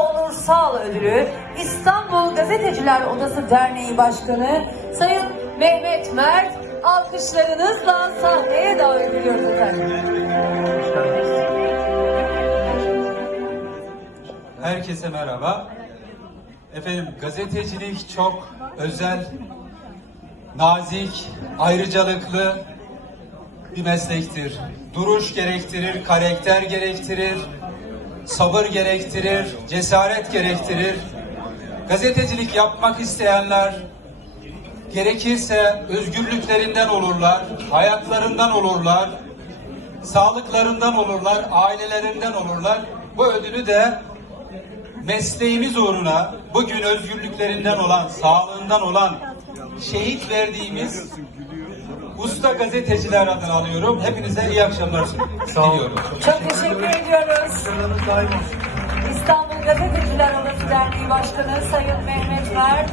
Onursal Ödülü İstanbul Gazeteciler Odası Derneği Başkanı Sayın Mehmet Mert alkışlarınızla sahneye davet ediyoruz efendim. Herkese merhaba. Efendim gazetecilik çok özel, nazik, ayrıcalıklı bir meslektir. Duruş gerektirir, karakter gerektirir, sabır gerektirir, cesaret gerektirir. Gazetecilik yapmak isteyenler gerekirse özgürlüklerinden olurlar, hayatlarından olurlar, sağlıklarından olurlar, ailelerinden olurlar. Bu ödülü de mesleğimiz uğruna bugün özgürlüklerinden olan, sağlığından olan şehit verdiğimiz usta gazeteciler adına alıyorum. Hepinize iyi akşamlar diliyorum. Çok teşekkür ediyoruz. İstanbul Gazeteciler Odası Derneği Başkanı Sayın Mehmet Mert